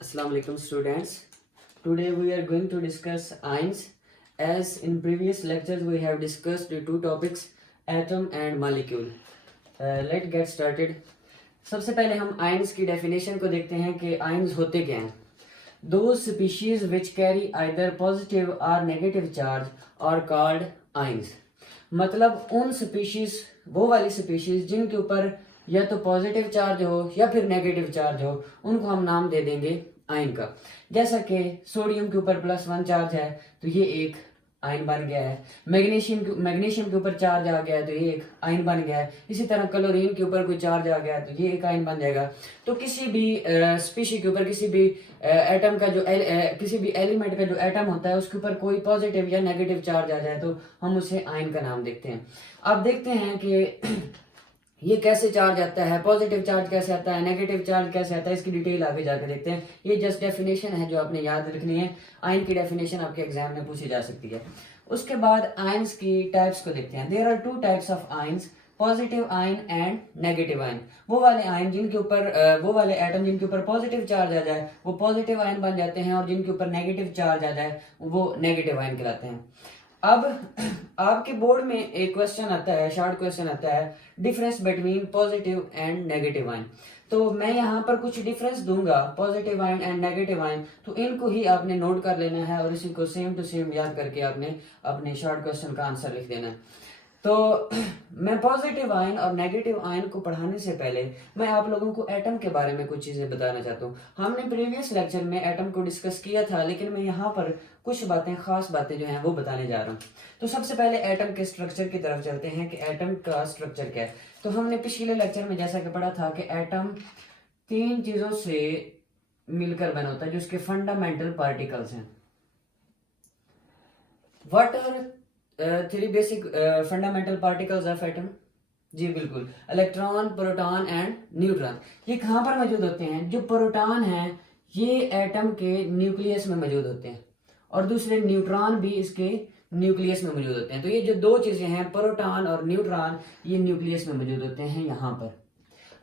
Assalamu alaikum students. Today we are going to discuss ions. As in previous lectures we have discussed the two topics atom and molecule. Let's get started. सबसे पहले हम ions की definition को देखते हैं कि ions होते क्या हैं. Those species which carry either positive or negative charge are called ions. मतलब उन स्पीशीज, वो वाली स्पीशीज जिनके ऊपर या तो पॉजिटिव चार्ज हो या फिर नेगेटिव चार्ज हो, उनको हम नाम दे देंगे आयन का. जैसा कि सोडियम के ऊपर +1 चार्ज है तो ये एक आयन बन गया है. मैग्नीशियम के ऊपर चार्ज आ गया है तो ये एक आयन बन गया है. इसी तरह क्लोरीन के ऊपर कोई चार्ज आ गया है तो ये एक आयन बन जाएगा. तो किसी भी स्पीशी के ऊपर, किसी भी एटम का जो किसी भी एलिमेंट का जो एटम होता है उसके ऊपर कोई पॉजिटिव या नेगेटिव चार्ज आ जाए तो हम उसे आयन का नाम देखते हैं. अब देखते हैं कि ये कैसे चार्ज आता है, पॉजिटिव चार्ज कैसे आता है, नेगेटिव चार्ज कैसे आता है, इसकी डिटेल आगे जाके देखते हैं. ये जस्ट डेफिनेशन है जो आपने याद रखनी है. आयन की डेफिनेशन आपके एग्जाम में पूछी जा सकती है. उसके बाद आयंस की टाइप्स को देखते हैं. There are two types of ions, positive ion and negative ion. वो वाले आयन जिनके ऊपर वो वाले एटम जिनके ऊपर पॉजिटिव चार्ज आ जाए वो पॉजिटिव आयन बन जाते हैं, और जिनके ऊपर नेगेटिव चार्ज आ जाए वो नेगेटिव आयन कहलाते हैं. अब आपके बोर्ड में एक क्वेश्चन आता है, शॉर्ट क्वेश्चन आता है, difference between positive and negative ion. तो मैं यहाँ पर कुछ डिफरेंस दूंगा, positive ion and negative ion, तो इनको ही आपने नोट कर लेना है और इसी को सेम टू सेम याद करके आपने अपने शॉर्ट क्वेश्चन का आंसर लिख देना है. तो मैं पॉजिटिव आयन और नेगेटिव आयन को पढ़ाने से पहले मैं आप लोगों को एटम के बारे में कुछ चीज़ें बताना चाहता हूँ. हमने प्रीवियस लेक्चर में एटम को डिस्कस किया था, लेकिन मैं यहाँ पर कुछ बातें, खास बातें जो हैं वो बताने जा रहा हूँ. तो सबसे पहले एटम के स्ट्रक्चर की तरफ चलते हैं कि एटम का स्ट्रक्चर क्या है. तो हमने पिछले लेक्चर में जैसा कि पढ़ा था कि एटम 3 चीज़ों से मिलकर बना होता है जो उसके फंडामेंटल पार्टिकल्स हैं. What are 3 basic fundamental particles of atom? जी बिल्कुल, इलेक्ट्रॉन, प्रोटॉन एंड न्यूट्रॉन. ये कहाँ पर मौजूद होते हैं? जो प्रोटॉन हैं ये एटम के न्यूक्लियस में मौजूद होते हैं, और दूसरे न्यूट्रॉन भी इसके न्यूक्लियस में मौजूद होते हैं. तो ये जो दो चीज़ें हैं, प्रोटॉन और न्यूट्रॉन, ये न्यूक्लियस में मौजूद होते हैं यहाँ पर.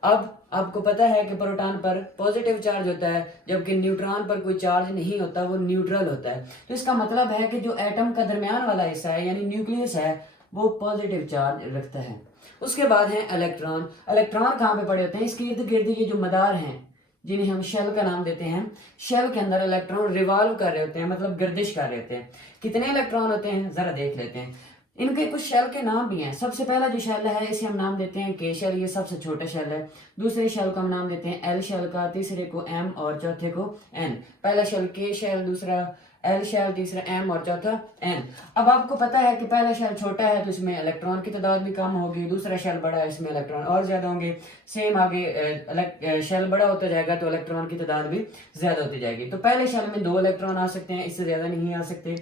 अब आपको पता है कि प्रोटॉन पर पॉजिटिव चार्ज होता है, जबकि न्यूट्रॉन पर कोई चार्ज नहीं होता, वो न्यूट्रल होता है. तो इसका मतलब है कि जो एटम का दरमियान वाला हिस्सा है यानी न्यूक्लियस है वो पॉजिटिव चार्ज रखता है. उसके बाद है इलेक्ट्रॉन. इलेक्ट्रॉन कहाँ पे पड़े होते हैं? इसके इर्द गिर्द ये जो मदार हैं जिन्हें हम शेल का नाम देते हैं, शेल के अंदर इलेक्ट्रॉन रिवॉल्व कर रहे होते हैं, मतलब गर्दिश कर रहे होते हैं. कितने इलेक्ट्रॉन होते हैं जरा देख लेते हैं. इनके कुछ शेल के नाम भी हैं. सबसे पहला जो शेल है इसे हम नाम देते हैं के शेल, ये सबसे छोटा शेल है. दूसरे शेल को हम नाम देते हैं एल शेल का, तीसरे को एम और चौथे को एन. पहला शेल के शेल, दूसरा एल शेल, तीसरा एम और चौथा एन. अब आपको पता है कि पहला शेल छोटा है तो इसमें इलेक्ट्रॉन की तादाद भी कम होगी, दूसरा शेल बड़ा है इसमें इलेक्ट्रॉन और ज्यादा होंगे. सेम आगे शेल बड़ा होता जाएगा तो इलेक्ट्रॉन की तादाद भी ज्यादा होती जाएगी. तो पहले शेल में 2 इलेक्ट्रॉन आ सकते हैं, इससे ज्यादा नहीं आ सकते.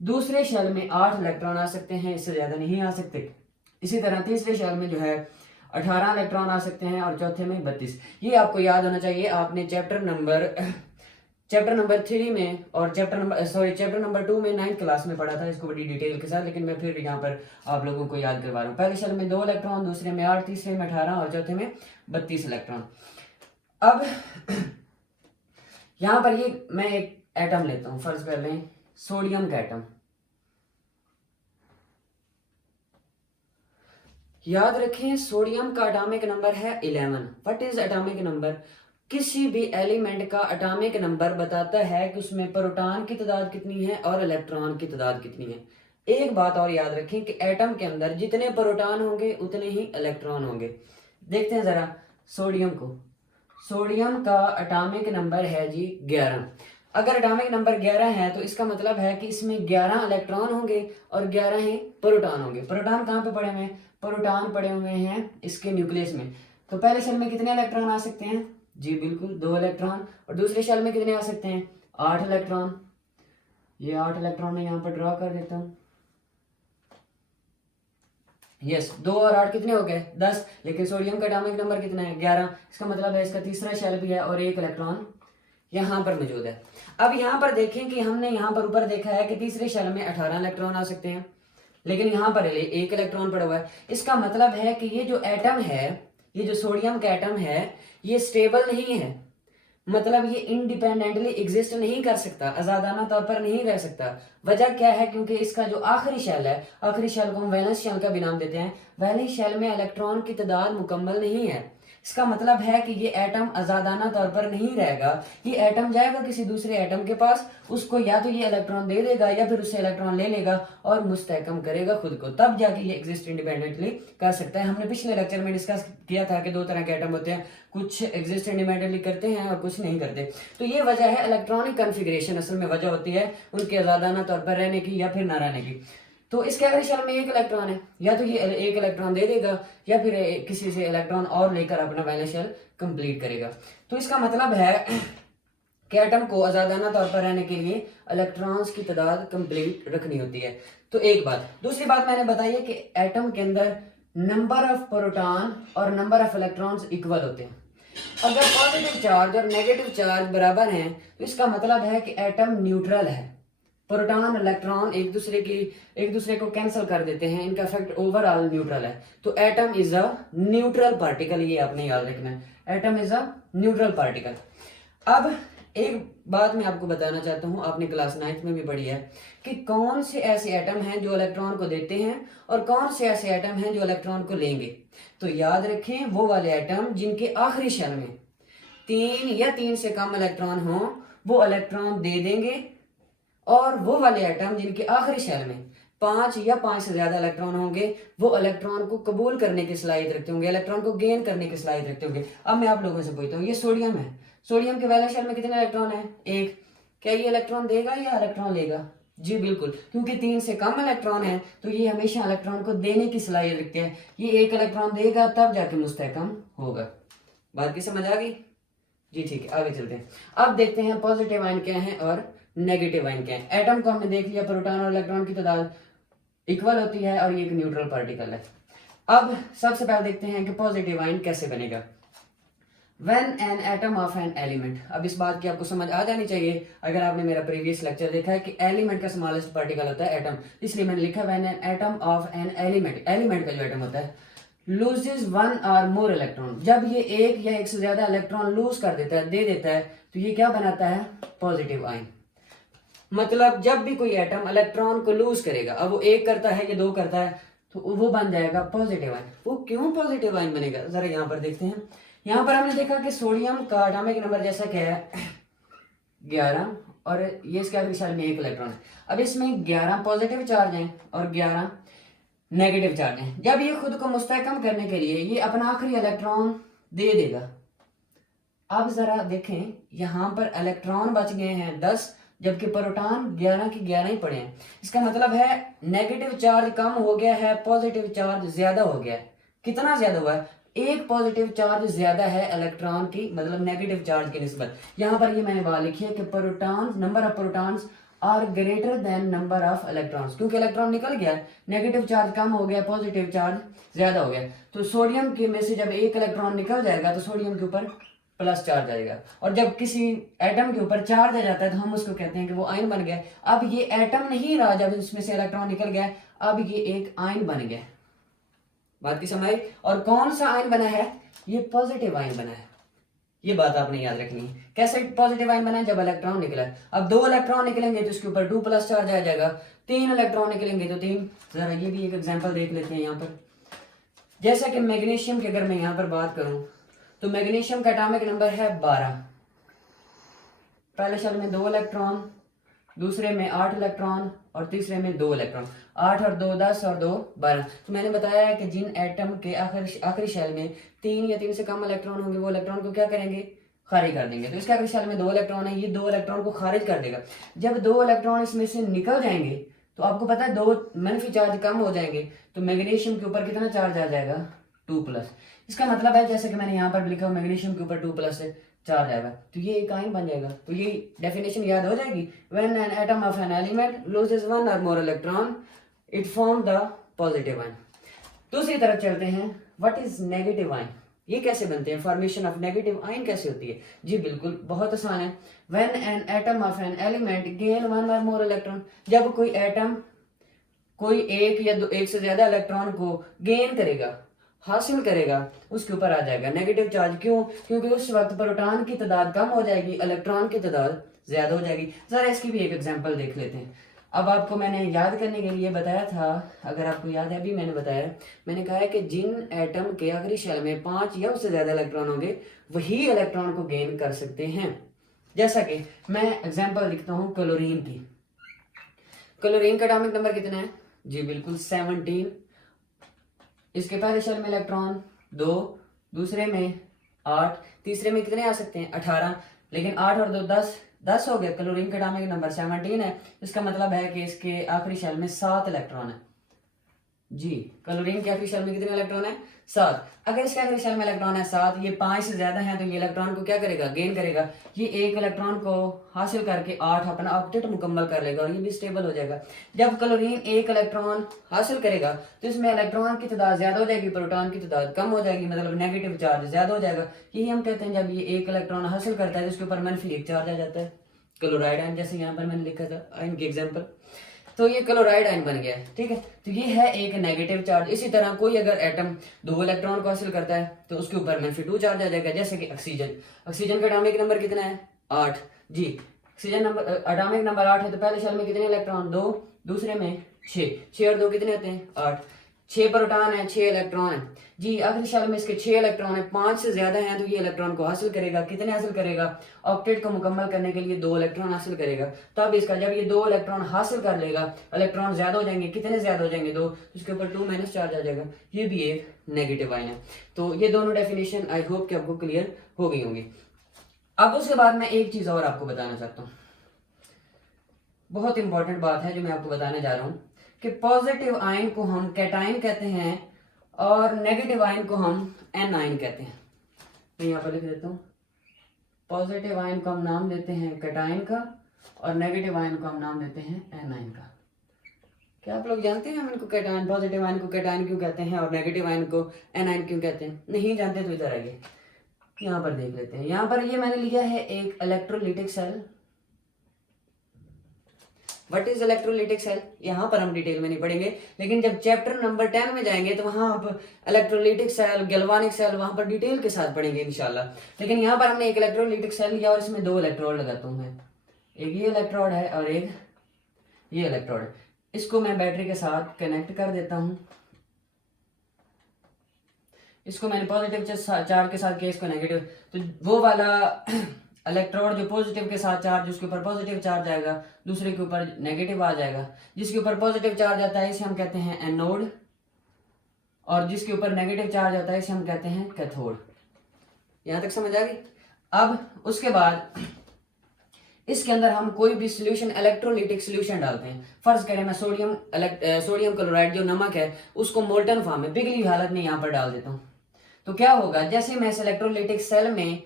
दूसरे शेल में 8 इलेक्ट्रॉन आ सकते हैं, इससे ज्यादा नहीं आ सकते. इसी तरह तीसरे शेल में जो है 18 इलेक्ट्रॉन आ सकते हैं और चौथे में 32. ये आपको याद होना चाहिए. आपने चैप्टर नंबर 3 में और चैप्टर नंबर 2 में 9th क्लास में पढ़ा था इसको बड़ी डिटेल के साथ, लेकिन मैं फिर यहाँ पर आप लोगों को याद करवा रहा हूँ. पहले शेल में 2 इलेक्ट्रॉन, दूसरे में 8, तीसरे में 18 और चौथे में 32 इलेक्ट्रॉन. अब यहाँ पर ये मैं एक एटम लेता हूँ, फर्ज कर लें सोडियम का एटम. याद रखें सोडियम का एटॉमिक नंबर है 11. What is atomic number? किसी भी एलिमेंट का एटॉमिक नंबर बताता है कि उसमें प्रोटॉन की तादाद कितनी है और इलेक्ट्रॉन की तादाद कितनी है. एक बात और याद रखें कि एटम के अंदर जितने प्रोटॉन होंगे उतने ही इलेक्ट्रॉन होंगे. देखते हैं जरा सोडियम को. सोडियम का एटॉमिक नंबर है जी 11. अगर एटॉमिक नंबर 11 है तो इसका मतलब है कि इसमें 11 इलेक्ट्रॉन होंगे और 11 ही प्रोटॉन होंगे. प्रोटॉन कहाँ पे पड़े हुए हैं? प्रोटॉन पड़े हुए हैं इसके न्यूक्लियस में. तो पहले शेल में कितने इलेक्ट्रॉन आ सकते हैं? जी बिल्कुल 2 इलेक्ट्रॉन. और दूसरे शेल में कितने आ सकते हैं? 8 इलेक्ट्रॉन. ये 8 इलेक्ट्रॉन मैं यहाँ पर ड्रॉ कर देता हूँ. यस, 2 और 8 कितने हो गए? 10. लेकिन सोडियम का एटॉमिक नंबर कितना है? 11. इसका मतलब है इसका तीसरा शेल भी है और 1 इलेक्ट्रॉन यहाँ पर मौजूद है. अब यहाँ पर देखें कि हमने यहाँ पर ऊपर देखा है कि तीसरे शेल में 18 इलेक्ट्रॉन आ सकते हैं, लेकिन यहाँ पर 1 इलेक्ट्रॉन पड़ा हुआ है. इसका मतलब है कि ये जो एटम है, ये जो सोडियम का एटम है, ये स्टेबल नहीं है. मतलब ये इंडिपेंडेंटली एग्जिस्ट नहीं कर सकता, आजादाना तौर पर नहीं रह सकता। वजह क्या है? क्योंकि इसका जो आखिरी शेल है, आखिरी शेल को हम वैलेंस शेल का भी नाम देते हैं, वैलेंस शेल में इलेक्ट्रॉन की तादाद मुकम्मल नहीं है। इसका मतलब है कि ये एटम आजादाना तौर पर नहीं रहेगा। ये एटम जाएगा किसी दूसरे एटम के पास, उसको या तो ये इलेक्ट्रॉन दे देगा या फिर उससे इलेक्ट्रॉन ले लेगा और मुस्तहकम करेगा खुद को, तब जाके ये एग्जिस्ट इंडिपेंडेंटली कर सकता है। हमने पिछले लेक्चर में डिस्कस किया था कि दो तरह के एटम होते हैं, कुछ एग्जिस्ट इंडिपेंडेंटली करते हैं और कुछ नहीं करते। तो ये वजह है इलेक्ट्रॉनिक कन्फिग्रेशन, असल में वजह होती है उनके आजादाना तौर पर रहने की या फिर ना रहने की। तो इसके अगर शेल में एक इलेक्ट्रॉन है, या तो ये एक इलेक्ट्रॉन दे देगा या फिर किसी से इलेक्ट्रॉन और लेकर अपना वैलेंस शेल कंप्लीट करेगा। तो इसका मतलब है कि एटम को आजादाना तौर पर रहने के लिए इलेक्ट्रॉन्स की तादाद कंप्लीट रखनी होती है। तो एक बात। दूसरी बात मैंने बताई है कि एटम के अंदर नंबर ऑफ प्रोटॉन और नंबर ऑफ इलेक्ट्रॉन्स इक्वल होते हैं। अगर पॉजिटिव चार्ज और नेगेटिव चार्ज बराबर हैं तो इसका मतलब है कि एटम न्यूट्रल है। प्रोटॉन इलेक्ट्रॉन एक दूसरे को कैंसिल कर देते हैं, इनका इफेक्ट ओवरऑल न्यूट्रल है। तो atom is a neutral particle, ये आपने याद रखना है, atom is a neutral particle. अब एक बात मैं आपको बताना चाहता हूं, आपने क्लास 9th में भी पढ़ी है कि कौन से ऐसे एटम हैं जो इलेक्ट्रॉन को देते हैं और कौन से ऐसे एटम हैं जो इलेक्ट्रॉन को लेंगे। तो याद रखें, वो वाले एटम जिनके आखिरी शेल में 3 या 3 से कम इलेक्ट्रॉन हो वो इलेक्ट्रॉन दे देंगे, और वो वाले एटम जिनके आखिरी शेल में 5 या 5 से ज्यादा इलेक्ट्रॉन होंगे वो इलेक्ट्रॉन को कबूल करने की सलाहियत रखते होंगे, इलेक्ट्रॉन को गेन करने की सलाहियत रखते होंगे। अब मैं आप लोगों से पूछता हूँ, ये सोडियम है, सोडियम के वैलेंस शेल में कितने इलेक्ट्रॉन है? एक। क्या ये इलेक्ट्रॉन देगा या इलेक्ट्रॉन लेगा? जी बिल्कुल, क्योंकि 3 से कम इलेक्ट्रॉन है तो ये हमेशा इलेक्ट्रॉन को देने की सलाहियत रखते हैं। ये एक इलेक्ट्रॉन देगा तब जाके मुस्तहकम होगा। बात की समझ आ गई? जी ठीक है, आगे चलते हैं। अब देखते हैं पॉजिटिव आयन क्या है और नेगेटिव आयन क्या है। एटम को हमने देख लिया, प्रोटॉन और इलेक्ट्रॉन की तादाद इक्वल होती है और ये एक न्यूट्रल पार्टिकल है। अब सबसे पहले देखते हैं कि पॉजिटिव आयन कैसे बनेगा। When an atom of an element, अब इस बात की आपको समझ आ जानी चाहिए, अगर आपने मेरा प्रीवियस लेक्चर देखा है कि एलिमेंट का स्मॉलेस्ट पार्टिकल होता है एटम, इसलिए मैंने लिखा when an atom of an element, element का जो एटम होता है loses 1 or more इलेक्ट्रॉन, जब ये एक या एक से ज्यादा इलेक्ट्रॉन लूज कर देता है, दे देता है, तो ये क्या बनाता है? Positive ion. मतलब जब भी कोई एटम इलेक्ट्रॉन को लूज करेगा, अब वो एक करता है या दो करता है, तो वो बन जाएगा पॉजिटिव आयन। वो क्यों पॉजिटिव आयन बनेगा, जरा यहाँ पर देखते हैं। यहाँ पर हमने देखा कि सोडियम का एटॉमिक नंबर जैसा क्या है 11, और ये इसके आखिरी शेल में एक इलेक्ट्रॉन है। अब इसमें 11 पॉजिटिव चार्ज हैं और 11 नेगेटिव चार्ज हैं। जब ये खुद को मुस्तहकम करने के लिए ये अपना आखिरी इलेक्ट्रॉन दे देगा। अब जरा देखें, यहाँ पर इलेक्ट्रॉन बच गए हैं 10, जबकि प्रोटॉन 11 की 11 ही पड़े हैं। इसका मतलब है नेगेटिव चार्ज कम हो गया है, पॉजिटिव चार्ज ज्यादा हो गया है। कितना ज्यादा हुआ है? एक पॉजिटिव चार्ज ज्यादा है इलेक्ट्रॉन की, मतलब नेगेटिव चार्ज की निस्बत। यहाँ पर ये मैंने बात लिखी है कि proton, number of protons are greater than number of electrons, क्योंकि इलेक्ट्रॉन निकल गया, नेगेटिव चार्ज कम हो गया, पॉजिटिव चार्ज ज्यादा हो गया। तो सोडियम के में से जब एक इलेक्ट्रॉन निकल जाएगा तो सोडियम के ऊपर प्लस चार्ज आएगा, और जब किसी एटम के ऊपर चार्ज आ जाता है तो हम उसको कहते हैं कि वो आयन बन गया। अब ये एटम नहीं रहा, जब इसमें से इलेक्ट्रॉन निकल गया, अब ये एक आयन बन गया। बात की समझ आई? और कौन सा आयन बना है? ये पॉजिटिव आयन बना है। ये बात आपने याद रखनी है। कैसे पॉजिटिव आयन बना है? जब इलेक्ट्रॉन निकला। अब 2 इलेक्ट्रॉन निकलेंगे तो इसके ऊपर 2 प्लस चार्ज आ जाएगा, 3 इलेक्ट्रॉन निकलेंगे तो 3। जरा ये भी एक एग्जांपल देख लेते हैं यहाँ पर। जैसा कि मैग्नीशियम की अगर मैं यहाँ पर बात करूं तो मैग्नीशियम का एटॉमिक नंबर है 12। पहले शेल में 2 इलेक्ट्रॉन, दूसरे में 8 इलेक्ट्रॉन और तीसरे में 2 इलेक्ट्रॉन। 8 और 2 10 और 2 12। तो मैंने बताया है कि जिन एटम के आखिरी शेल में 3 या 3 से कम इलेक्ट्रॉन होंगे वो इलेक्ट्रॉन को क्या करेंगे? खारिज कर देंगे। तो इसके आखिरी शेल में 2 इलेक्ट्रॉन है, ये 2 इलेक्ट्रॉन को खारिज कर देगा। जब 2 इलेक्ट्रॉन इसमें से निकल जाएंगे तो आपको पता है 2 मनफी चार्ज कम हो जाएंगे, तो मैग्नीशियम के ऊपर कितना चार्ज आ जाएगा? 2 प्लस। इसका मतलब है जैसे कि मैंने यहाँ पर लिखा, मैग्नीशियम के ऊपर 2 प्लस चार्ज आएगा तो ये एक आयन बन जाएगा। तो ये डेफिनेशन याद हो जाएगी। When an atom of an element loses 1 और more electron it form the positive ion. दूसरी तरफ चलते हैं, व्हाट इज नेगेटिव आयन? ये कैसे बनते हैं? फॉर्मेशन ऑफ नेगेटिव आयन कैसे होती है? जी बिल्कुल, बहुत आसान है। When an atom of an element gain 1 और मोर इलेक्ट्रॉन, जब कोई एटम कोई एक या एक से ज्यादा इलेक्ट्रॉन को गेन करेगा हासिल करेगा उसके ऊपर आ जाएगा नेगेटिव चार्ज। क्यों? क्योंकि उस वक्त प्रोटॉन की तादाद कम हो जाएगी, इलेक्ट्रॉन की तादाद ज्यादा हो जाएगी। जरा इसकी भी एक एग्जांपल देख लेते हैं। अब आपको मैंने याद करने के लिए बताया था, अगर आपको याद है, अभी मैंने बताया, मैंने कहा है कि जिन एटम के आखिरी शेल में 5 या उससे ज्यादा इलेक्ट्रॉन होंगे वही इलेक्ट्रॉन को गेन कर सकते हैं। जैसा कि मैं एग्जांपल लिखता हूँ क्लोरीन की। क्लोरीन का एटॉमिक नंबर कितना है जी? बिल्कुल 17। इसके पहले शेल में इलेक्ट्रॉन 2, दूसरे में 8, तीसरे में कितने आ सकते हैं? 18। लेकिन 8 और 2 10 हो गया। क्लोरीन का एटॉमिक नंबर 17 है। इसका मतलब है कि इसके आखिरी शेल में 7 इलेक्ट्रॉन है जी। क्लोरीन के आखिरी शेल में कितने इलेक्ट्रॉन है? 7। अगर इसके आखिरी शेल में इलेक्ट्रॉन है 7, ये 5 से ज्यादा है, तो ये इलेक्ट्रॉन को क्या करेगा? गेन करेगा। ये एक इलेक्ट्रॉन को हासिल करके 8 अपना ऑक्टेट मुकम्मल कर लेगा और ये भी स्टेबल हो जाएगा। जब क्लोरीन एक इलेक्ट्रॉन हासिल करेगा तो इसमें इलेक्ट्रॉन की तादाद ज्यादा हो जाएगी, प्रोटॉन की तादाद कम हो जाएगी, मतलब नेगेटिव चार्ज ज्यादा हो जाएगा। यही हम कहते हैं जब ये एक इलेक्ट्रॉन हासिल करता है तो उसके ऊपर मनफी एक चार्ज आ जाता है। क्लोराइड आयन, जैसे यहाँ पर मैंने लिखा था आयन की एग्जाम्पल, तो ये क्लोराइड आयन बन गया है। ठीक है, तो ये है एक नेगेटिव चार्ज। इसी तरह कोई अगर एटम 2 इलेक्ट्रॉन को हासिल करता है तो उसके ऊपर -2 चार्ज आ जाएगा। जैसे कि ऑक्सीजन, ऑक्सीजन का एटॉमिक नंबर कितना है? 8 जी। ऑक्सीजन नंबर एटॉमिक नंबर 8 है, तो पहले शेल में कितने इलेक्ट्रॉन? 2, दूसरे में 6। 6 और 2 कितने होते हैं? 8। 6 प्रोटॉन है, 6 इलेक्ट्रॉन है जी। आखिरी शेल में इसके 6 इलेक्ट्रॉन है, 5 से ज्यादा हैं तो ये इलेक्ट्रॉन को हासिल करेगा। कितने हासिल करेगा? ऑक्टेट को मुकम्मल करने के लिए 2 इलेक्ट्रॉन हासिल करेगा। तब इसका जब ये 2 इलेक्ट्रॉन हासिल कर लेगा, इलेक्ट्रॉन ज्यादा हो जाएंगे। कितने ज्यादा हो जाएंगे? 2, उसके ऊपर 2 चार्ज आ जाएगा। ये भी एक नेगेटिव आयन है। तो ये दोनों डेफिनेशन आई होप कि आपको क्लियर हो गई होंगी। अब उसके बाद मैं एक चीज और आपको बताना चाहता हूँ, बहुत इंपॉर्टेंट बात है जो मैं आपको बताने जा रहा हूँ कि पॉजिटिव आयन को हम कैटाइन कहते हैं और नेगेटिव आयन को हम एनाइन कहते हैं। मैं यहाँ पर लिख देता हूँ, पॉजिटिव आयन को हम नाम देते हैं कैटाइन का और नेगेटिव आयन को हम नाम देते हैं एनाइन का। क्या आप लोग जानते हैं हम इनको कैटाइन, पॉजिटिव आयन को कैटाइन क्यों कहते हैं और नेगेटिव आयन को एनाइन क्यों कहते हैं? नहीं जानते तो इधर आइए, यहाँ पर देख लेते हैं। यहाँ पर ये मैंने लिया है एक electrolytic cell. What is electrolytic cell? यहाँ पर हम डिटेल में नहीं पढ़ेंगे, लेकिन जब चैप्टर नंबर 10 में जाएंगे तो वहां आप इलेक्ट्रोलिटिक सेल, गैल्वानिक सेल वहां पर डिटेल के साथ पढ़ेंगे इंशाल्लाह। लेकिन यहाँ पर हमने एक इलेक्ट्रोलिटिक सेल लिया और इसमें 2 इलेक्ट्रोड लगाता हूँ मैं। एक ये इलेक्ट्रोड है और एक ये इलेक्ट्रोड है। इसको मैं बैटरी के साथ कनेक्ट कर देता हूँ। इसको मैंने पॉजिटिव चार्ज के साथ किया, इसको नेगेटिव। तो वो वाला इलेक्ट्रोड जो पॉजिटिव के साथ चार्ज, उसके ऊपर पॉजिटिव चार्ज आएगा, दूसरे के ऊपर नेगेटिव आ जाएगा। जिसके ऊपर पॉजिटिव चार्ज आता है इसे हम कहते हैं एनोड और जिसके ऊपर नेगेटिव चार्ज आता है इसे हम कहते हैं कैथोड। यहां तक समझ आ गई? अब उसके बाद इसके अंदर हम कोई भी सोल्यूशन, इलेक्ट्रोलिटिक सोल्यूशन डालते हैं। फर्ज करें मैं सोडियम क्लोराइड जो नमक है उसको मोल्टन फॉर्म में, पिघली हालत में यहाँ पर डाल देता हूँ। तो क्या होगा? जैसे मैं इस इलेक्ट्रोलिटिक सेल में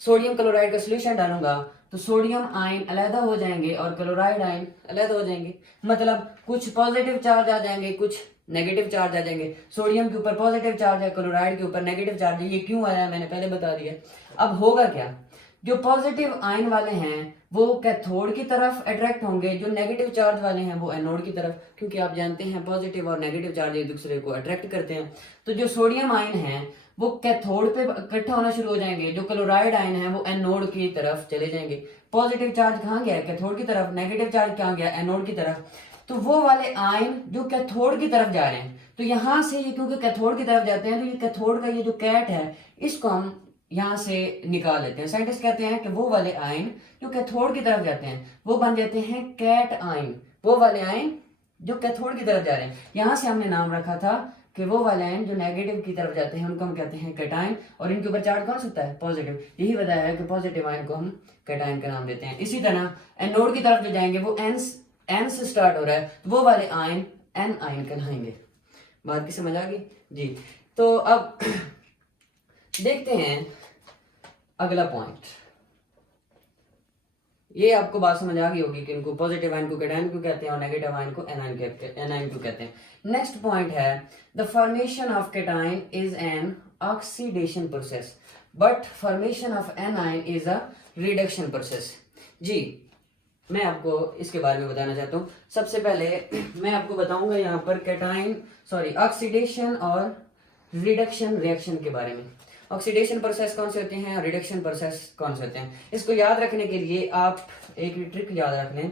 सोडियम क्लोराइड का सोल्यूशन डालूंगा तो सोडियम आयन अलग हो जाएंगे और क्लोराइड आयन अलग हो जाएंगे। मतलब कुछ पॉजिटिव चार्ज आ जाएंगे, कुछ नेगेटिव चार्ज आ जाएंगे। सोडियम के ऊपर पॉजिटिव चार्ज है, क्लोराइड के ऊपर नेगेटिव चार्ज है। ये क्यों आया मैंने पहले बता दिया। अब होगा क्या? जो पॉजिटिव आयन वाले हैं वो कैथोड की तरफ अट्रैक्ट होंगे, जो नेगेटिव चार्ज वाले हैं वो एनोड की तरफ, क्योंकि आप जानते हैं पॉजिटिव और नेगेटिव चार्ज एक दूसरे को अट्रैक्ट करते हैं। तो जो सोडियम आयन है वो कैथोड पे इकट्ठा होना शुरू हो जाएंगे, जो क्लोराइड आयन है वो एनोड की तरफ चले जाएंगे। पॉजिटिव चार्ज कहाँ गया? कैथोड की तरफ। नेगेटिव चार्ज कहाँ गया? एनोड की तरफ। तो वो वाले आयन जो कैथोड की तरफ जा रहे हैं, तो यहां से ये क्योंकि कैथोड की तरफ जाते हैं तो ये कैथोड का ये जो कैट है इसको हम यहां से निकाल लेते हैं। साइंटिस्ट कहते हैं कि वो वाले आयन जो कैथोड की तरफ जाते हैं वो बन जाते हैं कैट आयन। वो वाले आयन जो कैथोड की तरफ जा रहे हैं, यहां से हमने नाम रखा था कि वो वाले आयन जो नेगेटिव की तरफ जाते हैं उनको हम कहते हैं कैटायन, और इनके ऊपर चार्ज कौन सा होता है? पॉजिटिव। यही बताया है कि पॉजिटिव आयन को हम कैटायन का नाम देते हैं। इसी तरह एनोड की तरफ जो जाएंगे वो एन से स्टार्ट हो रहा है, तो वो वाले आयन एन आयन कहलाएंगे। बात की समझ आ गई जी? तो अब देखते हैं अगला पॉइंट। ये आपको बात समझ आ गई होगी कि इनको पॉजिटिव आयन को कैटायन क्यों कहते हैं और नेगेटिव आयन को एनायन क्यों कहते हैं। नेक्स्ट पॉइंट है the formation of cation is an oxidation process but formation of anion is a reduction process. जी, मैं आपको इसके बारे में बताना चाहता हूँ। सबसे पहले मैं आपको बताऊंगा यहाँ पर ऑक्सीडेशन और रिडक्शन रिएक्शन के बारे में। ऑक्सीडेशन प्रोसेस कौन से होते हैं और रिडक्शन प्रोसेस कौन से होते हैं, इसको याद रखने के लिए आप एक ट्रिक याद रख लें।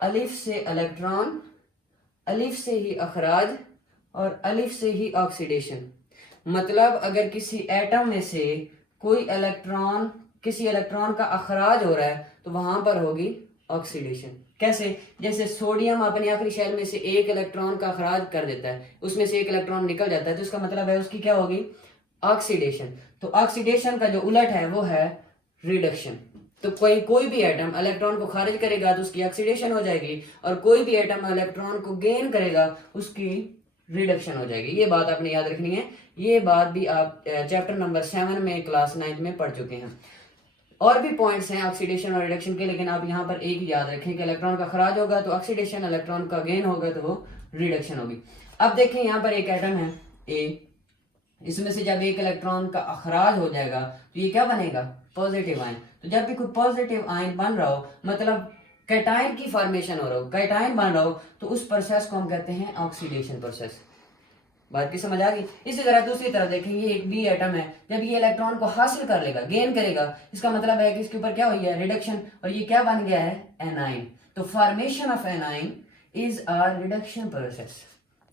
अलिफ से इलेक्ट्रॉन, अलिफ से ही अखराज और अलिफ से ही ऑक्सीडेशन। मतलब अगर किसी एटम में से कोई इलेक्ट्रॉन, किसी इलेक्ट्रॉन का अखराज हो रहा है तो वहां पर होगी ऑक्सीडेशन। कैसे? जैसे सोडियम अपने आखिरी शेल में से एक इलेक्ट्रॉन का अखराज कर देता है, उसमें से एक इलेक्ट्रॉन निकल जाता है, तो इसका मतलब है उसकी क्या होगी? ऑक्सीडेशन। तो ऑक्सीडेशन का जो उलट है वो है रिडक्शन। तो कोई भी एटम इलेक्ट्रॉन को खारिज करेगा तो उसकी ऑक्सीडेशन हो जाएगी, और कोई भी एटम इलेक्ट्रॉन को गेन करेगा उसकी रिडक्शन हो जाएगी। ये बात आपने याद रखनी है। ये बात भी आप चैप्टर नंबर 7 में क्लास 9 में पढ़ चुके हैं। और भी पॉइंट्स हैं ऑक्सीडेशन और रिडक्शन के, लेकिन आप यहाँ पर एक याद रखें कि इलेक्ट्रॉन का खराज होगा तो ऑक्सीडेशन, इलेक्ट्रॉन का गेन होगा तो वो रिडक्शन होगी। अब देखें यहाँ पर एक एटम है ए, इसमें से जब एक इलेक्ट्रॉन का अखराज हो जाएगा तो ये क्या बनेगा? Positive ion. तो जब भी कोई पॉजिटिव आयन बन रहा हो, मतलब कैटायन की फॉर्मेशन हो रहा हो, कैटायन बन रहा हो, तो उस प्रोसेस को हम कहते हैं ऑक्सीडेशन प्रोसेस। बात की समझ आ गई? इसी तरह दूसरी तरफ देखेंगे, एक बी एटम है, जब ये इलेक्ट्रॉन को हासिल कर लेगा, गेन करेगा, इसका मतलब है कि इसके ऊपर क्या हुई है? रिडक्शन, और ये क्या बन गया है? एनाइन। तो formation of anion is a reduction process.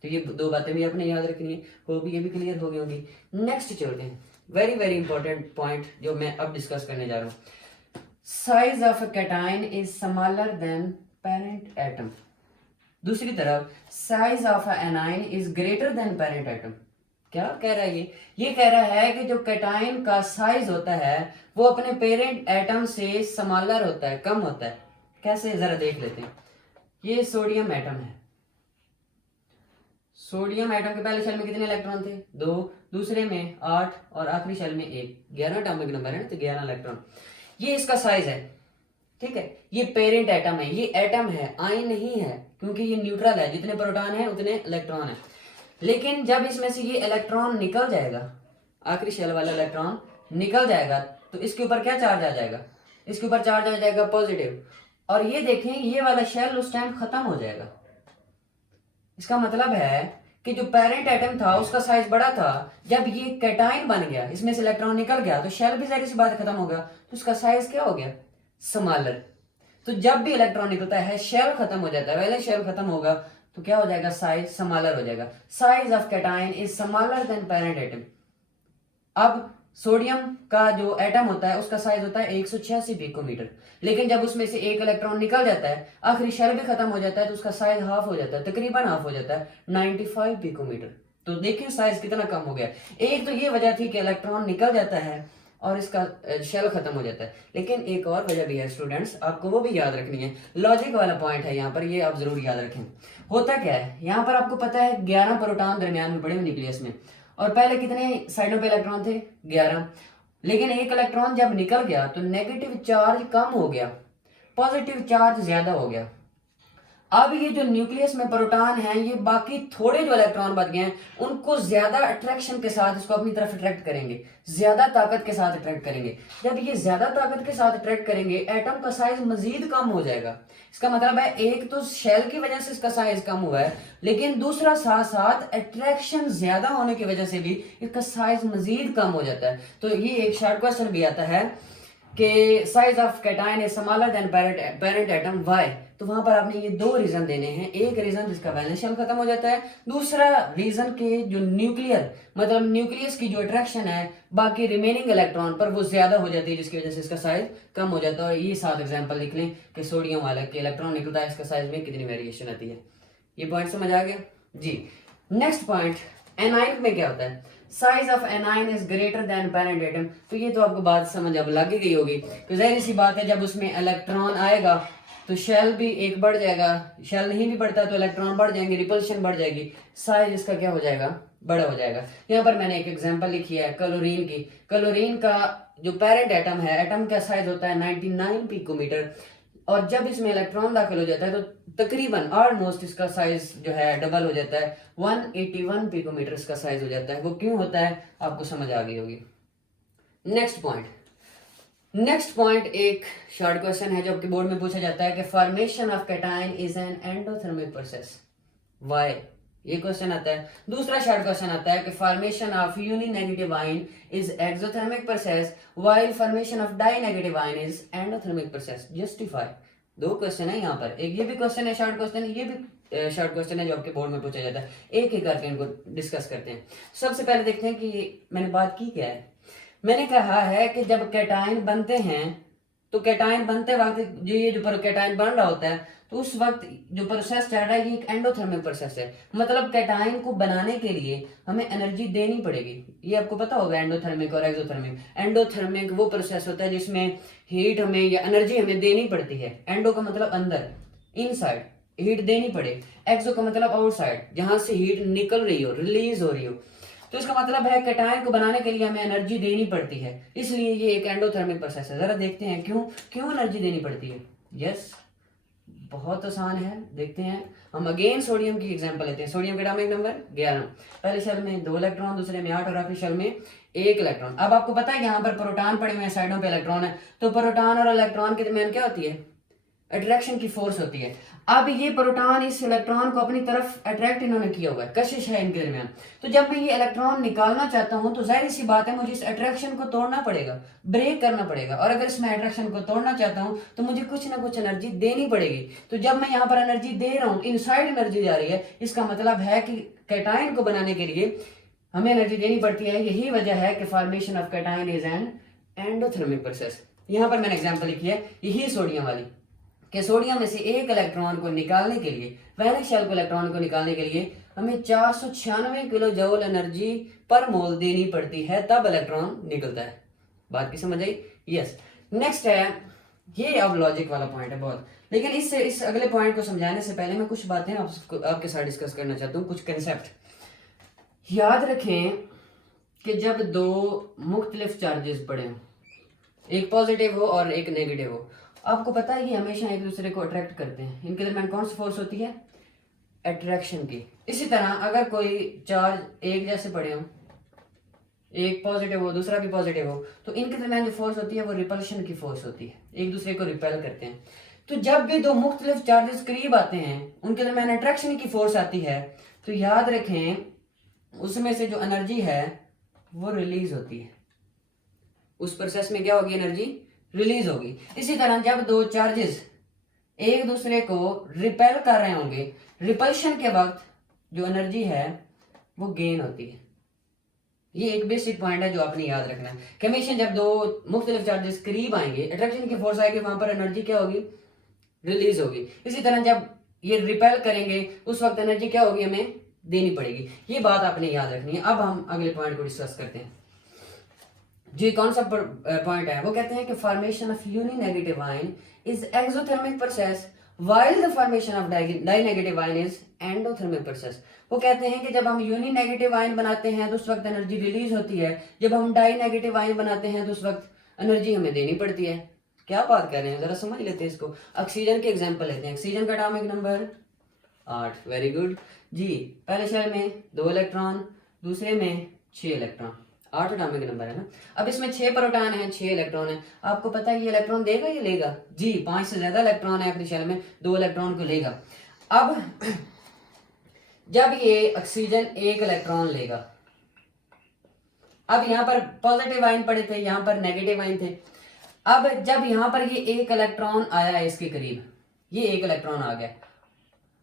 तो ये दो बातें भी आपने याद रखनी है, वो भी ये भी क्लियर हो गई होगी। नेक्स्ट चलते हैं, वेरी वेरी इंपॉर्टेंट पॉइंट जो मैं अब डिस्कस करने जा रहा हूँ। Size of a cation is smaller than parent atom. दूसरी तरफ size of a A9 is greater than parent atom. क्या कह रहा है ये कह रहा है कि जो कैटायन का साइज होता है वो अपने पेरेंट एटम से स्मॉलर होता है, कम होता है। कैसे? जरा देख लेते हैं। ये सोडियम एटम है। सोडियम एटम के पहले शेल में कितने इलेक्ट्रॉन थे? 2, दूसरे में 8 और आखिरी शेल में 1। 11 एटॉमिक नंबर है, तो 11 इलेक्ट्रॉन। ये इसका साइज है, ठीक है। ये पेरेंट एटम है, ये एटम है, आयन नहीं है, क्योंकि ये न्यूट्रल है, जितने प्रोटॉन है उतने इलेक्ट्रॉन है। लेकिन जब इसमें से ये इलेक्ट्रॉन निकल जाएगा, आखिरी शेल वाला इलेक्ट्रॉन निकल जाएगा, तो इसके ऊपर क्या चार्ज आ जाएगा? इसके ऊपर चार्ज आ जाएगा पॉजिटिव। और ये देखें, ये वाला शेल उस टाइम खत्म हो जाएगा। इसका मतलब है कि जो पेरेंट एटम था उसका साइज बड़ा था, जब ये कैटायन बन गया, इसमें से इलेक्ट्रॉन निकल गया, तो शेल भी जाहिर सी बात खत्म हो गया, तो उसका साइज क्या हो गया? स्मॉलर। तो जब भी इलेक्ट्रॉन निकलता है शेल खत्म हो जाता है, पहले शेल खत्म होगा तो क्या हो जाएगा? साइज स्मॉलर हो जाएगा। Size of cation is smaller than parent atom. अब सोडियम का जो एटम होता है उसका साइज होता है 186 पिकोमीटर, लेकिन जब उसमें से एक इलेक्ट्रॉन निकल जाता है, आखिरी शेल भी खत्म हो जाता है, तो उसका साइज हाफ हो जाता है, तकरीबन हाफ हो जाता है, 95 पिकोमीटर। तो देखिए साइज कितना कम हो गया। एक तो ये वजह थी कि इलेक्ट्रॉन निकल जाता है और इसका शेल खत्म हो जाता है, लेकिन एक और वजह भी है स्टूडेंट्स, आपको वो भी याद रखनी है। लॉजिक वाला पॉइंट है यहाँ पर, ये आप जरूर याद रखें। होता क्या है यहाँ पर, आपको पता है 11 प्रोटॉन दरमियान में पड़े हुए न्यूक्लियस में, और पहले कितने साइडों पे इलेक्ट्रॉन थे? 11। लेकिन एक इलेक्ट्रॉन जब निकल गया तो नेगेटिव चार्ज कम हो गया, पॉजिटिव चार्ज ज्यादा हो गया। अब ये जो न्यूक्लियस में प्रोटॉन हैं, ये बाकी थोड़े जो इलेक्ट्रॉन बच गए हैं उनको ज्यादा अट्रैक्शन के साथ इसको अपनी तरफ अट्रैक्ट करेंगे, ज्यादा ताकत के साथ अट्रैक्ट करेंगे। जब ये ज्यादा ताकत के साथ अट्रैक्ट करेंगे, एटम का साइज मजीद कम हो जाएगा। इसका मतलब है एक तो शेल की वजह से इसका साइज कम हुआ है, लेकिन दूसरा साथ साथ अट्रैक्शन ज्यादा होने की वजह से भी इसका साइज मजीद कम हो जाता है। तो ये एक शॉर्ट क्वेश्चन भी आता है कि size of cation is smaller than parent atom, why? तो वहां पर आपने ये दो रीजन देने हैं। एक रीजन जिसका वैलेंस शेल खत्म हो जाता है, दूसरा रीजन के जो न्यूक्लियर मतलब न्यूक्लियस की जो अट्रैक्शन है बाकी रिमेनिंग इलेक्ट्रॉन पर वो ज्यादा हो जाती है, जिसकी वजह से इसका साइज कम हो जाता है। और ये 7 एग्जांपल लिख लें कि सोडियम वाला के इलेक्ट्रॉन निकलता है, इसका साइज में कितनी वेरिएशन आती है। ये पॉइंट समझ आ गया जी। नेक्स्ट पॉइंट, एनाइन में क्या होता है? Size of anion is greater than parent atom. तो ये तो आपको बात समझ अब लग गई होगी कि जाहिर सी बात है, जब उसमें इलेक्ट्रॉन आएगा तो शेल भी एक बढ़ जाएगा, शेल नहीं भी बढ़ता तो इलेक्ट्रॉन बढ़ जाएंगे, रिपल्शन बढ़ जाएगी, साइज इसका क्या हो जाएगा? बड़ा हो जाएगा। यहाँ पर मैंने एक एग्जांपल लिखी है क्लोरीन की। क्लोरीन का जो पेरेंट एटम है, एटम का साइज होता है 99 पिकोमीटर, और जब इसमें इलेक्ट्रॉन दाखिल हो जाता है तो तकरीबन ऑलमोस्ट इसका साइज जो है डबल हो जाता है, 181 पिकोमीटर इसका साइज हो जाता है। वो क्यों होता है आपको समझ आ गई होगी। नेक्स्ट पॉइंट एक शॉर्ट क्वेश्चन है जो आपके बोर्ड में पूछा जाता है कि formation of cation is an endothermic process, why? ये क्वेश्चन आता है। दूसरा शॉर्ट क्वेश्चन आता है कि formation of uninegative ion is exothermic process while formation of dinegative ion is endothermic process, justify. दो क्वेश्चन है यहाँ पर, एक ये भी क्वेश्चन है शॉर्ट क्वेश्चन, ये भी शॉर्ट क्वेश्चन है जो आपके बोर्ड में पूछा जाता है। एक एक करके इनको डिस्कस करते हैं। सबसे पहले देखते हैं कि मैंने बात की क्या है। मैंने कहा है कि जब कैटायन बनते हैं तो कैटायन बनते वक्त जो कैटायन बन रहा होता है तो उस वक्त जो प्रोसेस चल रहा है ये एक एंडोथर्मिक प्रोसेस है। मतलब कैटायन को बनाने के लिए हमें एनर्जी देनी पड़ेगी। ये आपको पता होगा एंडोथर्मिक और एक्सोथर्मिक। एंडोथर्मिक वो प्रोसेस होता है जिसमें हीट हमें या एनर्जी हमें देनी पड़ती है। एंडो का मतलब अंदर, इनसाइड हीट देनी पड़े। एक्सो का मतलब आउटसाइड, जहां से हीट निकल रही हो, रिलीज हो रही हो। तो इसका मतलब है कैटायन को बनाने के लिए हमें एनर्जी देनी पड़ती है, इसलिए ये एक एंडोथर्मिक प्रोसेस है। जरा देखते हैं क्यों क्यों एनर्जी देनी पड़ती है। यस, बहुत आसान है, देखते हैं। हम अगेन सोडियम की एग्जांपल लेते हैं। सोडियम का एटॉमिक नंबर 11, पहले शेल में 2 इलेक्ट्रॉन, दूसरे में 8 और आखिरी शेल में 1 इलेक्ट्रॉन। अब आपको पता है यहाँ पर प्रोटॉन पड़े हुए हैं, साइडों पे इलेक्ट्रॉन है, तो प्रोटॉन और इलेक्ट्रॉन के दरमियान क्या होती है? अट्रैक्शन की फोर्स होती है। अब ये प्रोटॉन इस इलेक्ट्रॉन को अपनी तरफ अट्रैक्ट इन्होंने किया हुआ है, कशिश है इनके दरमियान। तो जब मैं ये इलेक्ट्रॉन निकालना चाहता हूं तो जाहिर सी बात है मुझे इस अट्रैक्शन को तोड़ना पड़ेगा, ब्रेक करना पड़ेगा। और अगर इसमें अट्रैक्शन को तोड़ना चाहता हूं तो मुझे कुछ ना कुछ एनर्जी देनी पड़ेगी। तो जब मैं यहाँ पर एनर्जी दे रहा हूँ, इनसाइड एनर्जी जा रही है, इसका मतलब है कि कैटायन को बनाने के लिए हमें एनर्जी देनी पड़ती है। यही वजह है कि formation of cation is an endothermic process. यहाँ पर मैंने एग्जांपल लिखी है, यही सोडियम वाली, कि सोडियम में से एक इलेक्ट्रॉन को निकालने के लिए, वैलेंस शेल को इलेक्ट्रॉन को निकालने के लिए हमें 496 किलो जूल एनर्जी पर मोल देनी पड़ती है, तब इलेक्ट्रॉन निकलता है। बात की समझ आई? यस। नेक्स्ट है, ये अब लॉजिक वाला पॉइंट है बहुत, लेकिन इस अगले पॉइंट को समझाने से पहले मैं कुछ बातें आपके साथ डिस्कस करना चाहता हूँ, कुछ कंसेप्ट। याद रखें कि जब दो मुख्तलिफ चार्जेस पड़े हों, एक पॉजिटिव हो और एक नेगेटिव हो, आपको पता है ये हमेशा एक दूसरे को अट्रैक्ट करते हैं। इनके दरमियान कौन सी फोर्स होती है? अट्रैक्शन की। इसी तरह अगर कोई चार्ज एक जैसे पड़े हो, एक पॉजिटिव हो दूसरा भी पॉजिटिव हो, तो इनके दरमियान जो फोर्स होती है वो रिपल्शन की फोर्स होती है, एक दूसरे को रिपेल करते हैं। तो जब भी दो मुख्तलिफ चार्जेस करीब आते हैं, उनके दरमियान अट्रैक्शन की फोर्स आती है, तो याद रखें उसमें से जो एनर्जी है वो रिलीज होती है। उस प्रोसेस में क्या होगी? एनर्जी रिलीज होगी। इसी तरह जब दो चार्जेस एक दूसरे को रिपेल कर रहे होंगे, रिपल्शन के वक्त जो एनर्जी है वो गेन होती है। ये एक बेसिक पॉइंट है जो आपने याद रखना है कि हमेशा जब दो मुख्तलिफ चार्जेस करीब आएंगे, अट्रैक्शन की फोर्स आएगी, वहां पर एनर्जी क्या होगी? रिलीज होगी। इसी तरह जब ये रिपेल करेंगे उस वक्त एनर्जी क्या होगी? हमें देनी पड़ेगी। ये बात आपने याद रखनी है। अब हम अगले पॉइंट को डिस्कस करते हैं। जो कौन सा पॉइंट है वो कहते हैं कि formation of uninegative ion is exothermic process while the formation of dinegative ion is endothermic process. वो कहते हैं कि जब हम यूनिनेगेटिव आयन बनाते हैं तो उस वक्त एनर्जी रिलीज होती है, जब हम डाइनेगेटिव आयन बनाते हैं तो उस वक्त एनर्जी हमें देनी पड़ती है। क्या बात कर रहे हैं, जरा समझ लेते हैं इसको। ऑक्सीजन के एग्जांपल लेते हैं। ऑक्सीजन का एटॉमिक नंबर 8, वेरी गुड जी। पहले शेल में 2 इलेक्ट्रॉन, दूसरे में 6 इलेक्ट्रॉन, 8 एटॉमिक नंबर है ना। अब इसमें 6 प्रोटॉन है, 6 इलेक्ट्रॉन है। आपको पता है ये इलेक्ट्रॉन देगा या लेगा? जी, 5 से ज्यादा इलेक्ट्रॉन है अपनी शेल में, 2 इलेक्ट्रॉन को लेगा। अब जब ये ऑक्सीजन 1 इलेक्ट्रॉन लेगा, अब यहाँ पर पॉजिटिव आयन पड़े थे, यहाँ पर नेगेटिव आयन थे। अब जब यहाँ पर ये 1 इलेक्ट्रॉन आया है इसके करीब, ये 1 इलेक्ट्रॉन आ गया।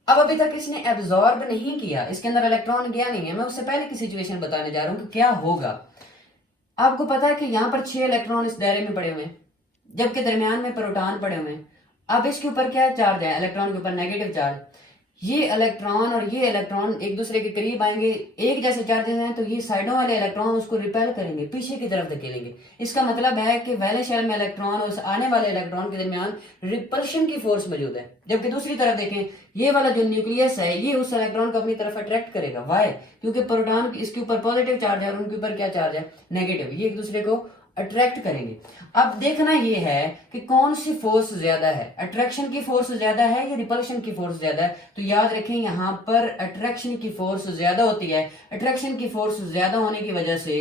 अब अभी तक इसने एब्जॉर्ब नहीं किया, इसके अंदर इलेक्ट्रॉन गया नहीं है। मैं उससे पहले की सिचुएशन बताने जा रहा हूं कि क्या होगा। आपको पता है कि यहाँ पर 6 इलेक्ट्रॉन इस दायरे में पड़े हुए हैं, जबकि दरमियान में प्रोटॉन पड़े हुए हैं। अब इसके ऊपर क्या चार्ज है? इलेक्ट्रॉन के ऊपर नेगेटिव चार्ज। ये इलेक्ट्रॉन और ये इलेक्ट्रॉन एक दूसरे के करीब आएंगे, एक जैसे चार्जेस हैं, तो ये साइडों वाले इलेक्ट्रॉन उसको रिपेल करेंगे, पीछे की तरफ धकेलेंगे। इसका मतलब है कि वैलेंस शेल में इलेक्ट्रॉन और आने वाले इलेक्ट्रॉन के दरमियान रिपल्शन की फोर्स मौजूद है। जबकि दूसरी तरफ देखें, ये वाला जो न्यूक्लियस है ये उस इलेक्ट्रॉन को अपनी तरफ अट्रैक्ट करेगा। वाई? क्योंकि प्रोटॉन इसके ऊपर पॉजिटिव चार्ज है और उनके ऊपर क्या चार्ज है? नेगेटिव। ये एक दूसरे को अट्रैक्ट करेंगे। अब देखना ये है कि कौन सी फोर्स ज्यादा है, अट्रैक्शन की फोर्स ज्यादा है या रिपल्शन की फोर्स ज्यादा है। तो याद रखें यहाँ पर अट्रैक्शन की फोर्स ज्यादा होती है। अट्रैक्शन की फोर्स ज्यादा होने की वजह से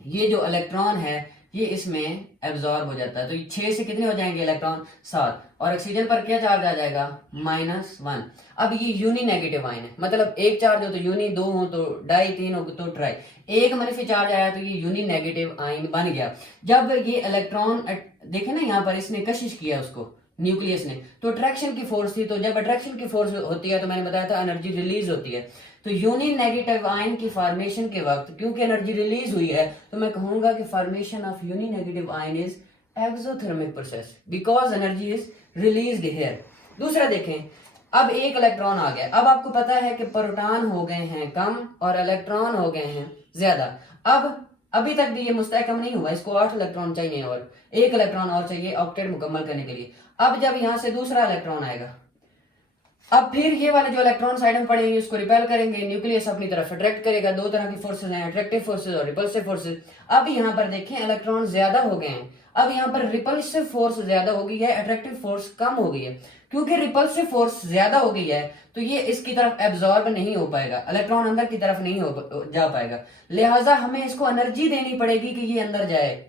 ये जो इलेक्ट्रॉन है ये इसमें एब्जॉर्ब हो जाता है। तो 6 से कितने हो जाएंगे इलेक्ट्रॉन? 7। और ऑक्सीजन पर क्या चार्ज आ जाएगा? -1। अब ये यूनी नेगेटिव आयन है, मतलब एक चार्ज हो तो यूनी, दो हो तो डाई, तीन हो तो ट्राई। एक मनफी चार्ज आया तो ये यूनी नेगेटिव आयन बन गया। जब ये इलेक्ट्रॉन देखे ना यहाँ पर इसने कशिश किया उसको न्यूक्लियस ने, तो अट्रैक्शन की फोर्स थी। तो जब अट्रैक्शन की फोर्स होती है तो मैंने बताया था एनर्जी रिलीज होती है। तो यूनी नेगेटिव आयन की फॉर्मेशन के वक्त क्योंकि एनर्जी रिलीज हुई है तो मैं कहूंगा कि formation of uni negative ion is exothermic process because energy is released here. दूसरा देखें, अब एक इलेक्ट्रॉन आ गया। अब आपको पता है कि प्रोटॉन हो गए हैं कम और इलेक्ट्रॉन हो गए हैं ज्यादा। अब अभी तक भी ये मुस्तहकम नहीं हुआ, इसको 8 इलेक्ट्रॉन चाहिए और 1 इलेक्ट्रॉन और चाहिए ऑक्टेट मुकम्मल करने के लिए। अब जब यहां से दूसरा इलेक्ट्रॉन आएगा, अब फिर ये वाले जो इलेक्ट्रॉन साइड में पड़ेंगे उसको रिपेल करेंगे, न्यूक्लियस अपनी तरफ अट्रैक्ट करेगा। दो तरह की फोर्सेज हैं, अट्रैक्टिव फोर्सेज और रिपल्सिव फोर्सेज। अब यहाँ पर देखें इलेक्ट्रॉन ज्यादा हो गए हैं। अब यहाँ पर रिपल्सिव फोर्स ज्यादा हो गई है, अट्रैक्टिव फोर्स कम हो गई है। क्योंकि रिपल्सिव फोर्स ज्यादा हो गई है तो ये इसकी तरफ एब्जॉर्ब नहीं हो पाएगा, इलेक्ट्रॉन अंदर की तरफ नहीं जा पाएगा। लिहाजा हमें इसको एनर्जी देनी पड़ेगी कि ये अंदर जाए।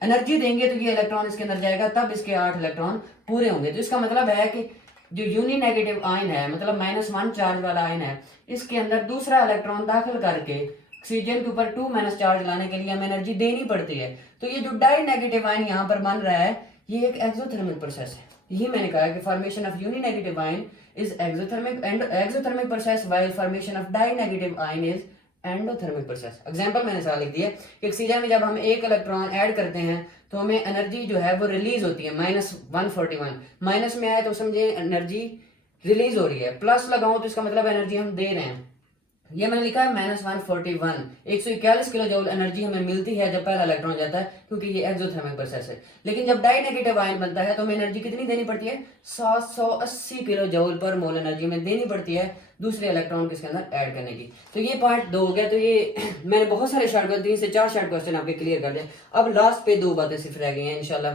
एनर्जी देंगे तो ये इलेक्ट्रॉन इसके अंदर जाएगा, तब इसके 8 इलेक्ट्रॉन पूरे होंगे। तो इसका मतलब है कि जो यूनी नेगेटिव आयन है, मतलब -1 चार्ज वाला आयन है, इसके अंदर दूसरा इलेक्ट्रॉन दाखिल करके ऑक्सीजन के ऊपर 2- चार्ज लाने के लिए हमें एनर्जी देनी पड़ती है। तो ये जो डाई नेगेटिव आयन यहाँ पर बन रहा है ये एक एक्सोथर्मिक प्रोसेस है। यही मैंने कहा कि formation of uni negative ion is exothermic process while formation of di negative ion is endothermic process. Example मैंने सारा लिख दिया कि ऑक्सीजन में जब हम एक इलेक्ट्रॉन ऐड करते हैं तो हमें एनर्जी जो है वो रिलीज होती है -141। माइनस में आए तो समझे एनर्जी रिलीज हो रही है, प्लस लगाऊं तो इसका मतलब एनर्जी हम दे रहे हैं। ये मैंने लिखा है -141, 141 किलो जूल एनर्जी हमें मिलती है जब पहला इलेक्ट्रॉन जाता है, क्योंकि ये एक्सोथर्मिक प्रोसेस है। लेकिन जब डाई नेगेटिव आयन बनता है तो हमें एनर्जी कितनी देनी पड़ती है? 780 किलो जूल पर मोल एनर्जी हमें देनी पड़ती है दूसरे इलेक्ट्रॉन को इसके अंदर ऐड करने की। तो ये पार्ट 2 हो गया। तो ये मैंने बहुत सारे शॉर्ट 3 से 4 शॉर्ट क्वेश्चन आपके क्लियर कर दिए। अब लास्ट पे 2 बातें सिर्फ रह गई हैं इंशाल्लाह।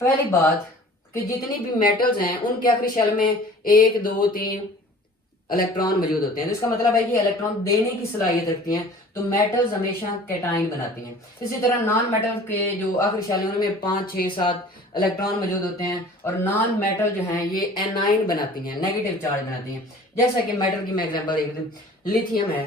पहली बात कि जितनी भी मेटल्स हैं उनके आखिरी शेल में 1, 2, 3 इलेक्ट्रॉन मौजूद होते हैं। तो इसका मतलब है कि इलेक्ट्रॉन देने की सलाहियत रखती हैं। तो मेटल्स हमेशा कैटाइन बनाती हैं। इसी तरह नॉन मेटल के जो आखिरी शेल उनमें 5, 6, 7 इलेक्ट्रॉन मौजूद होते हैं और नॉन मेटल जो हैं ये एनाइन बनाती हैं, नेगेटिव चार्ज बनाती हैं। जैसा कि मेटल की मैं एग्जांपल देख दूं, लिथियम है,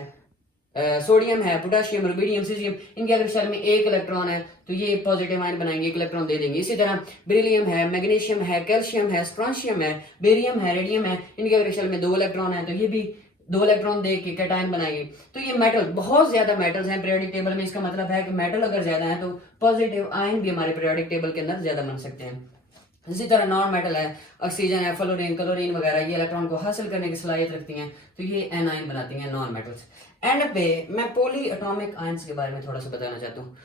सोडियम है, पोटेशियम, रुबिडियम, सीजियम, इनके अगर शेल में 1 इलेक्ट्रॉन है तो ये पॉजिटिव आयन बनाएंगे, 1 इलेक्ट्रॉन दे देंगे। इसी तरह बेरिलियम है, मैग्नीशियम है, कैल्शियम है, स्ट्रोंशियम है, बेरियम है, रेडियम है, इनके अगर शेल में 2 इलेक्ट्रॉन है तो ये भी 2 इलेक्ट्रॉन दे के कैटायन बनाएंगे। तो ये मेटल, बहुत ज्यादा मेटल्स हैं पीरियोडिक टेबल में। इसका मतलब है कि मेटल अगर ज्यादा है तो पॉजिटिव आयन भी हमारे पीरियोडिक टेबल के अंदर ज्यादा बन सकते हैं। इसी तरह नॉन मेटल है, ऑक्सीजन है, फ्लोरीन, क्लोरीन वगैरह, ये इलेक्ट्रॉन को हासिल करने की सलाहियत रखती हैं, तो ये एनाइन बनाती हैं, नॉन मेटल्स। एंड पे मैं पॉली एटॉमिक आयंस के बारे में थोड़ा सा बताना चाहता हूँ।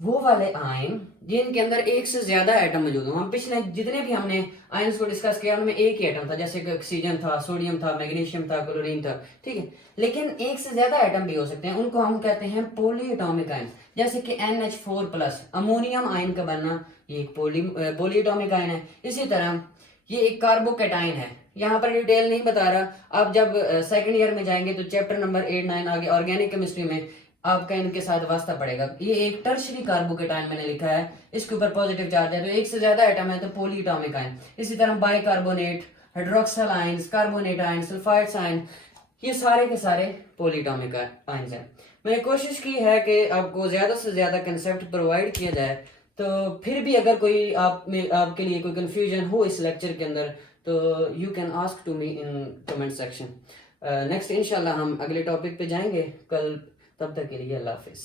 वो वाले आयन जिनके अंदर एक से ज्यादा एटम मौजूद हो। हम पिछले जितने भी हमने आयंस को डिस्कस किया उनमें एक ही एटम था, जैसे कि ऑक्सीजन था, सोडियम था, मैग्नीशियम था, क्लोरीन था, ठीक है। लेकिन एक से ज्यादा एटम भी हो सकते हैं, उनको हम कहते हैं पॉली एटॉमिक आयन। जैसे कि NH4+, अमोनियम आयन का बनना, ये एक पॉली एटॉमिक आयन है। इसी तरह ये एक कार्बोकैटायन है। यहाँ पर डिटेल नहीं बता रहा, आप जब सेकंड ईयर में जाएंगे तो चैप्टर नंबर 8, 9 आगे ऑर्गेनिक केमिस्ट्री में आपका इनके साथ वास्ता पड़ेगा। ये एक टर्शरी कार्बोकैटायन मैंने लिखा है, इसके ऊपर पॉजिटिव चार्ज है तो एक से ज्यादा एटम है तो पॉली एटॉमिक आयन। इसी तरह bicarbonate, hydroxyl ions, carbonate ion, sulphides ion, ये सारे के सारे पॉली एटॉमिक आयंस हैं। मैंने कोशिश की है कि आपको ज्यादा से ज्यादा कंसेप्ट प्रोवाइड किया जाए, तो फिर भी अगर कोई आपके लिए कोई कंफ्यूजन हो इस लेक्चर के अंदर तो you can ask to me in comment section. Next इंशाल्लाह हम अगले टॉपिक पे जाएंगे कल। तब तक के लिए अल्लाह हाफिज।